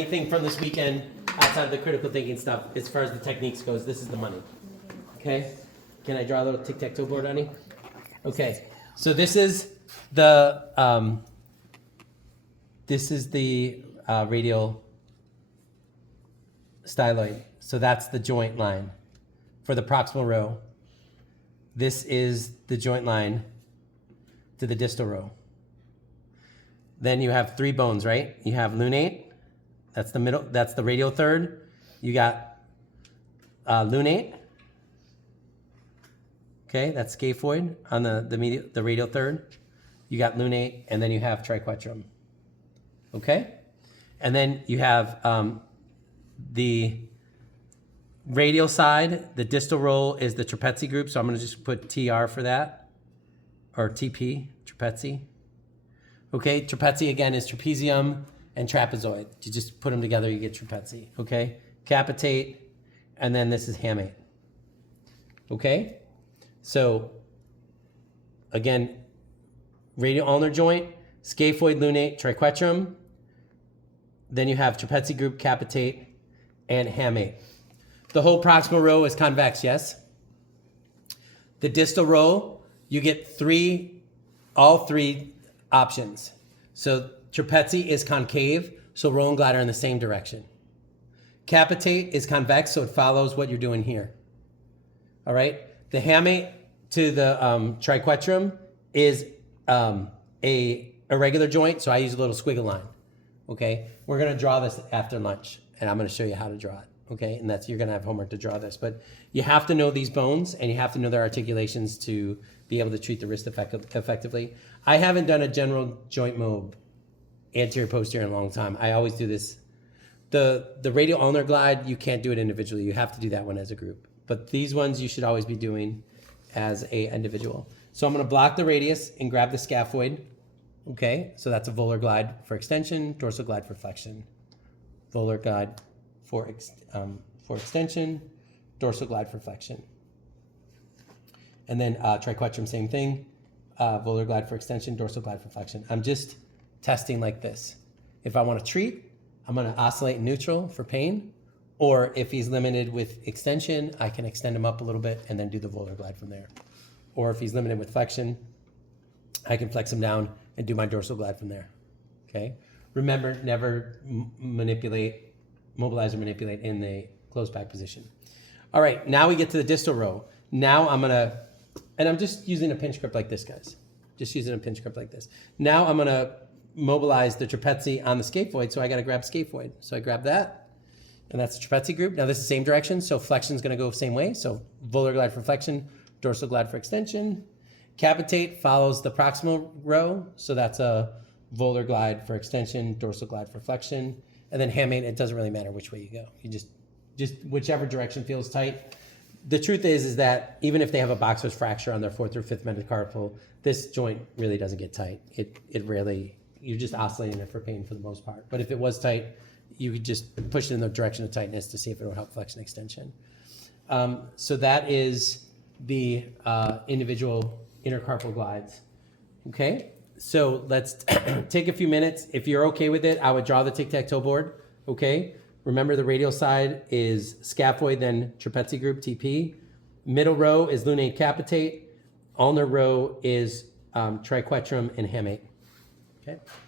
Anything from this weekend outside of the critical thinking stuff, as far as the techniques goes, this is the money. Okay? Can I draw a little tic-tac-toe board, honey? Okay. So this is the radial styloid. So that's the joint line for the proximal row. This is the joint line to the distal row. Then you have three bones, right? You have lunate. That's the middle. That's the radial third. You got lunate. Okay, that's scaphoid on the radial third. You got lunate, and then you have triquetrum. Okay, and then you have the radial side. The distal roll is the trapezi group, so I'm going to just put TR for that, or TP, trapezi. Okay, trapezi again is trapezium and trapezoid. You just put them together, you get trapezi. Okay, capitate, and then this is hamate. Okay, so again, radial ulnar joint, scaphoid, lunate, triquetrum. Then you have trapezi group, capitate, and hamate. The whole proximal row is convex, yes? The distal row, you get all three options. So trapezi is concave, so roll and glide are in the same direction. Capitate is convex, so it follows what you're doing here. All right? The hamate to the triquetrum is a irregular joint, so I use a little squiggle line. Okay? We're going to draw this after lunch, and I'm going to show you how to draw it. Okay? And you're going to have homework to draw this. But you have to know these bones, and you have to know their articulations to be able to treat the wrist effectively. I haven't done a general joint mob, anterior, posterior, in a long time. I always do this. The radial ulnar glide, you can't do it individually. You have to do that one as a group. But these ones you should always be doing as an individual. So I'm going to block the radius and grab the scaphoid. Okay, so that's a volar glide for extension, dorsal glide for flexion. Volar glide for extension, dorsal glide for flexion. And then triquetrum, same thing. Volar glide for extension, dorsal glide for flexion. I'm just testing like this. If I want to treat, I'm going to oscillate in neutral for pain. Or if he's limited with extension, I can extend him up a little bit and then do the volar glide from there. Or if he's limited with flexion, I can flex him down and do my dorsal glide from there. Okay? Remember, never mobilize or manipulate in the closed back position. All right, now we get to the distal row. Now I'm just using a pinch grip like this, guys. Just using a pinch grip like this. Now I'm gonna mobilize the trapezi on the scaphoid, so I gotta grab scaphoid. So I grab that, and that's the trapezi group. Now this is the same direction, so flexion's gonna go the same way. So volar glide for flexion, dorsal glide for extension. Capitate follows the proximal row, so that's a volar glide for extension, dorsal glide for flexion. And then hamate, it doesn't really matter which way you go. You just whichever direction feels tight. The truth is that even if they have a Boxer's fracture on their 4th or 5th metacarpal, this joint really doesn't get tight. It rarely, you're just oscillating it for pain for the most part. But if it was tight, you could just push it in the direction of tightness to see if it will help flexion extension. So that is the individual intercarpal glides. Okay, so let's take a few minutes. If you're okay with it, I would draw the tic-tac-toe board. Okay. Remember, the radial side is scaphoid, then trapezi group, TP. Middle row is lunate, capitate. Ulnar row is triquetrum and hamate. Okay.